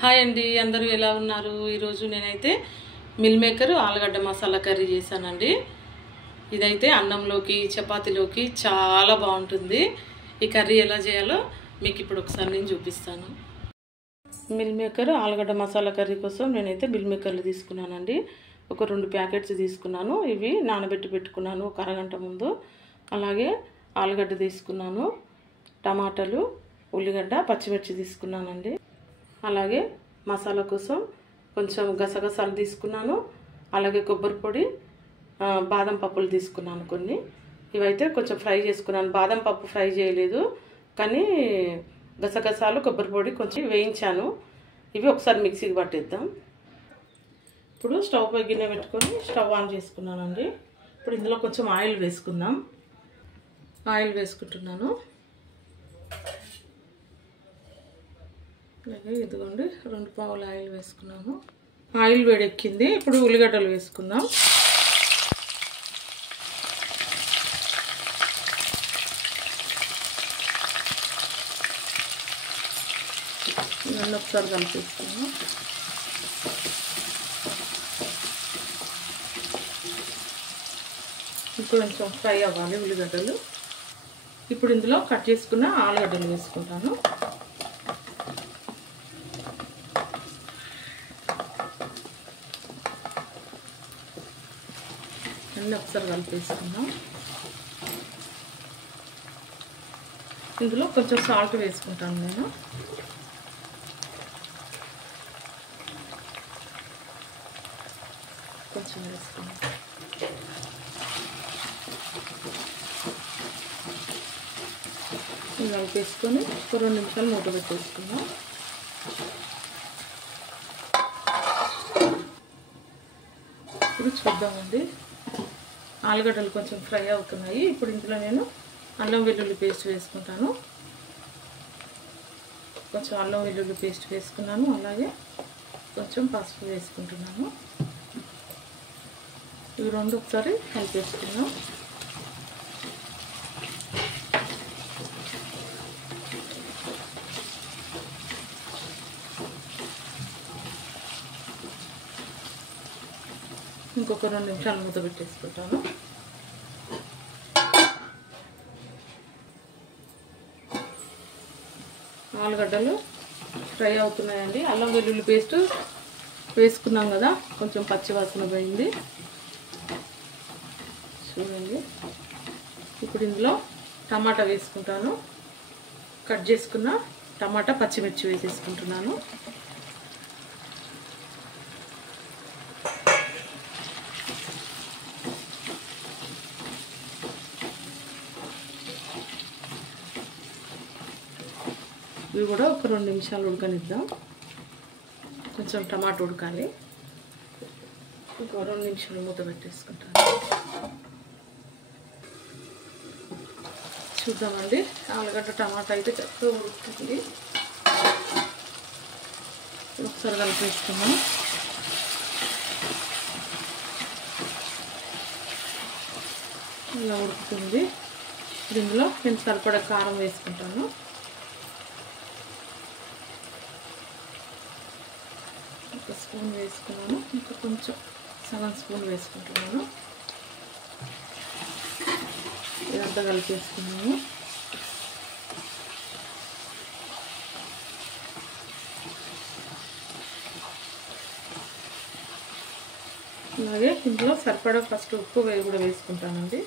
Hi అండి, అందరూ ఎలా ఉన్నారు? ఈరోజు నేనైతే మిల్ మేకర్ ఆలుగడ్డ మసాలా కర్రీ చేశానండి. ఇదైతే అన్నంలోకి చపాతీలోకి చాలా బాగుంటుంది. ఈ కర్రీ ఎలా చేయాలో మీకు ఇప్పుడు ఒకసారి నేను చూపిస్తాను. మిల్ మేకర్ ఆలుగడ్డ మసాలా కర్రీ కోసం నేనైతే మిల్ మేకర్లు తీసుకున్నానండి. ఒక 2 ప్యాకెట్స్ తీసుకున్నాను. ఇవి నానబెట్టి పెట్టుకున్నాను ఒక అరగంట ముందు. అలాగే ఆలుగడ్డ తీసుకున్నాను, టమాటాలు, ఉల్లిగడ్డ, పచ్చిమిర్చి తీసుకున్నానండి. అలాగే మసాలా కోసం కొంచెం గసగసాలు తీసుకున్నాను. అలాగే కొబ్బరి పొడి, బాదం పప్పులు తీసుకున్నాను కొన్ని. ఇవైతే కొంచెం ఫ్రై చేసుకున్నాను. బాదం పప్పు ఫ్రై చేయలేదు, కానీ గసగసాలు కొబ్బరి పొడి కొంచెం వేయించాను. ఇవి ఒకసారి మిక్సీకి పట్టేద్దాం. ఇప్పుడు స్టవ్ పై గిన్నె పెట్టుకొని స్టవ్ ఆన్ చేసుకున్నానండి. ఇప్పుడు ఇందులో కొంచెం ఆయిల్ వేసుకుందాం. ఆయిల్ వేసుకుంటున్నాను. అలాగే ఇదిగోండి 2 పావుల ఆయిల్ వేసుకున్నాను. ఆయిల్ వేడెక్కింది. ఇప్పుడు ఉల్లిగడ్డలు వేసుకుందాం. ఇవన్నీ ఒకసారి కలిపేసుకుందాం. కొంచెం ఫ్రై అవ్వాలి ఉల్లిగడ్డలు. ఇప్పుడు ఇందులో కట్ చేసుకున్న ఆలుగడ్డలు వేసుకుంటాను. అన్నీ ఒకసారి కలిపేసుకుందాం. ఇందులో కొంచెం సాల్ట్ వేసుకుంటాను నేను. కొంచెం వేసుకుందాం. ఇది కలిపేసుకొని 2 నిమిషాలు మూత పెట్టేసుకుందాం. ఇప్పుడు చూద్దామండి, ఆలుగడ్డలు కొంచెం ఫ్రై అవుతున్నాయి. ఇప్పుడు ఇందులో నేను అల్లం వెల్లుల్లి పేస్ట్ వేసుకుంటాను. కొంచెం అల్లం వెల్లుల్లి పేస్ట్ వేసుకున్నాను. అలాగే కొంచెం పసుపు వేసుకుంటున్నాను. ఇవి 2 ఒకసారి కలిపేసుకున్నాం. ఇంకొక 2 నిమిషాలు మూత పెట్టేసుకుంటాను. ఆలుగడ్డలు ఫ్రై అవుతున్నాయండి. అల్లం వెల్లుల్లి పేస్ట్ వేసుకున్నాం కదా, కొంచెం పచ్చి వాసన పోయింది చూడండి. ఇప్పుడు ఇందులో టమాటా వేసుకుంటాను. కట్ చేసుకున్న టమాటా, పచ్చిమిర్చి వేసేసుకుంటున్నాను. ఇవి కూడా ఒక 2 నిమిషాలు ఉడకనిద్దాం. కొంచెం టమాటా ఉడకాలి. ఇంకో 2 నిమిషాలు మూత పెట్టేసుకుంటాను. చూద్దామండి, ఆలుగడ్డ టమాటా అయితే చక్కగా ఉడుకుతుంది. ఒకసారి కలిపేసుకుందాం. ఇలా ఉడుకుతుంది. దీనిలో నేను సరిపడా కారం వేసుకుంటాను. ఒక స్పూన్ వేసుకున్నాను. ఇంకా కొంచెం సగం స్పూన్ వేసుకుంటున్నాను. ఇదంతా కలిపేసుకున్నాము. అలాగే ఇందులో సరిపడా ఫస్ట్ ఉప్పు కూడా వేసుకుంటానండి.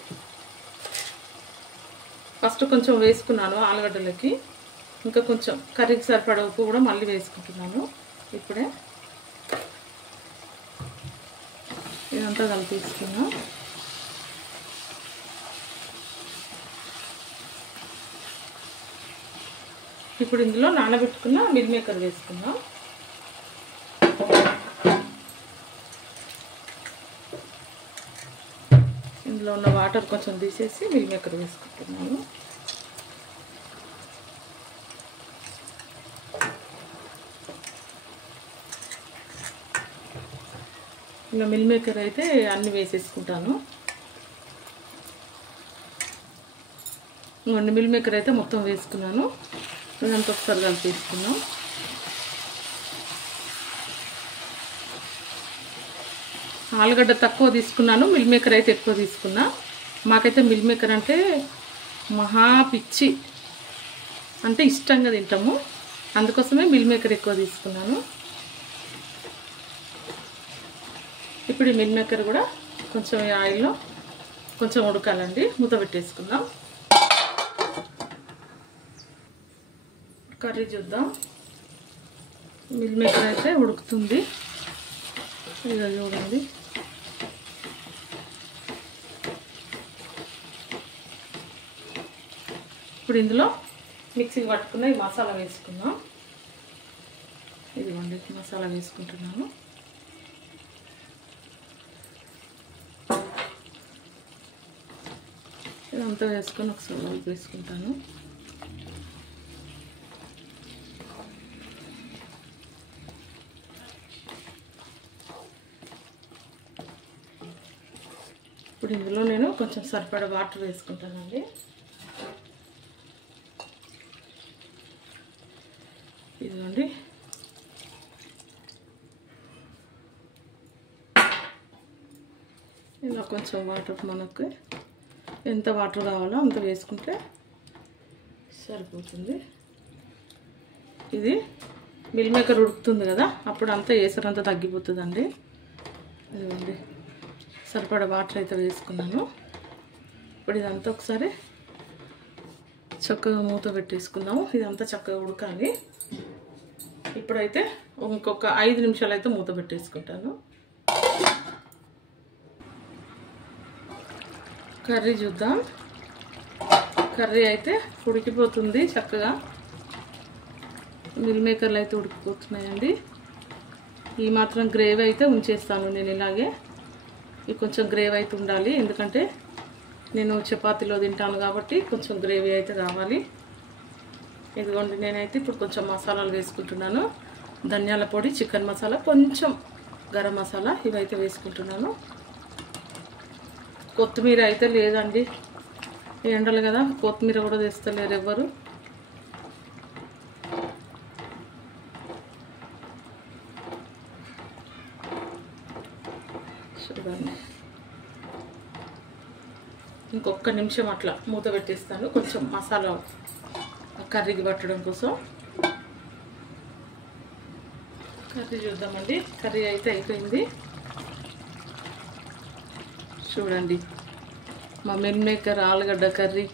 ఫస్ట్ కొంచెం వేసుకున్నాను ఆలుగడ్డలకి. ఇంకా కొంచెం కర్రీకి సరిపడా ఉప్పు కూడా మళ్ళీ వేసుకుంటున్నాను ఇప్పుడే. ఇదంతా కలిపేసుకున్నాం. ఇప్పుడు ఇందులో నానబెట్టుకున్న మిల్ మేకర్ వేసుకుందాం. ఇందులో ఉన్న వాటర్ కొంచెం తీసేసి మిల్ మేకర్ వేసుకుంటున్నాను. ఇలా మిల్ మేకర్ అయితే అన్నీ వేసేసుకుంటాను. మిల్ మేకర్ అయితే మొత్తం వేసుకున్నాను. ఇదంతా ఒకసారి కలిపేసుకున్నాం. ఆలుగడ్డ తక్కువ తీసుకున్నాను, మిల్ మేకర్ అయితే ఎక్కువ తీసుకున్నా. మాకైతే మిల్ మేకర్ అంటే మహా పిచ్చి, అంటే ఇష్టంగా తింటాము, అందుకోసమే మిల్ మేకర్ ఎక్కువ తీసుకున్నాను. ఇప్పుడు ఈ మిల్ మేకర్ కూడా కొంచెం ఆయిల్లో కొంచెం ఉడకాలండి. మూత పెట్టేసుకుందాం. కర్రీ చూద్దాం. మిల్ మేకర్ అయితే ఉడుకుతుంది. ఇక చూడండి, ఇప్పుడు ఇందులో మిక్సీకి పట్టుకున్న ఈ మసాలా వేసుకుందాం. ఇదిగోండి మసాలా వేసుకుంటున్నాను. ఇదంతా వేసుకొని ఒకసారి వేసుకుంటాను. ఇప్పుడు ఇందులో నేను కొంచెం సరిపడా వాటర్ వేసుకుంటానండి. ఇదిగోండి, ఇలా కొంచెం వాటర్, మనకు ఎంత వాటర్ కావాలో అంత వేసుకుంటే సరిపోతుంది. ఇది మిల్ మేకర్ ఉడుకుతుంది కదా, అప్పుడు అంతా వేసరంతా తగ్గిపోతుందండి. ఇదిగోండి సరిపడా వాటర్ అయితే వేసుకున్నాను. ఇప్పుడు ఇదంతా ఒకసారి చక్కగా మూత పెట్టేసుకుందాము. ఇదంతా చక్కగా ఉడకాలి. ఇప్పుడైతే ఇంకొక 5 నిమిషాలు అయితే మూత పెట్టేసుకుంటాను. కర్రీ చూద్దాం. కర్రీ అయితే ఉడికిపోతుంది చక్కగా. మిల్ మేకర్లు అయితే ఉడికిపోతున్నాయండి. ఈ మాత్రం గ్రేవీ అయితే ఉంచేస్తాను నేను ఇలాగే. ఇది కొంచెం గ్రేవీ అయితే ఉండాలి, ఎందుకంటే నేను చపాతీలో తింటాను కాబట్టి కొంచెం గ్రేవీ అయితే కావాలి. ఇదిగోండి, నేనైతే ఇప్పుడు కొంచెం మసాలాలు వేసుకుంటున్నాను. ధనియాల పొడి, చికెన్ మసాలా, కొంచెం గరం మసాలా, ఇవైతే వేసుకుంటున్నాను. కొత్తిమీర అయితే లేదండి, ఎండలు కదా, కొత్తిమీర కూడా తెస్తలేరు ఎవ్వరు. చూడండి, ఇంకొక నిమిషం అట్లా మూత పెట్టేస్తాను, కొంచెం మసాలా కర్రీకి పట్టడం కోసం. కర్రీ చూద్దామండి. కర్రీ అయితే అయిపోయింది. చూడండి, మా మిల్ మేకర్ ఆలుగడ్డ కర్రీ,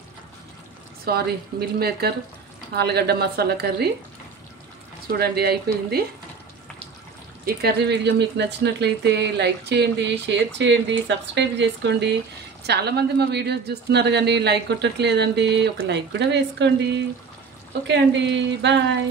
మిల్ మేకర్ ఆలుగడ్డ మసాలా కర్రీ చూడండి అయిపోయింది. ఈ కర్రీ వీడియో మీకు నచ్చినట్లయితే లైక్ చేయండి, షేర్ చేయండి, సబ్స్క్రైబ్ చేసుకోండి. చాలామంది మా వీడియోస్ చూస్తున్నారు కానీ లైక్ కొట్టట్లేదండి, ఒక లైక్ కూడా వేసుకోండి. ఓకే అండి, బాయ్.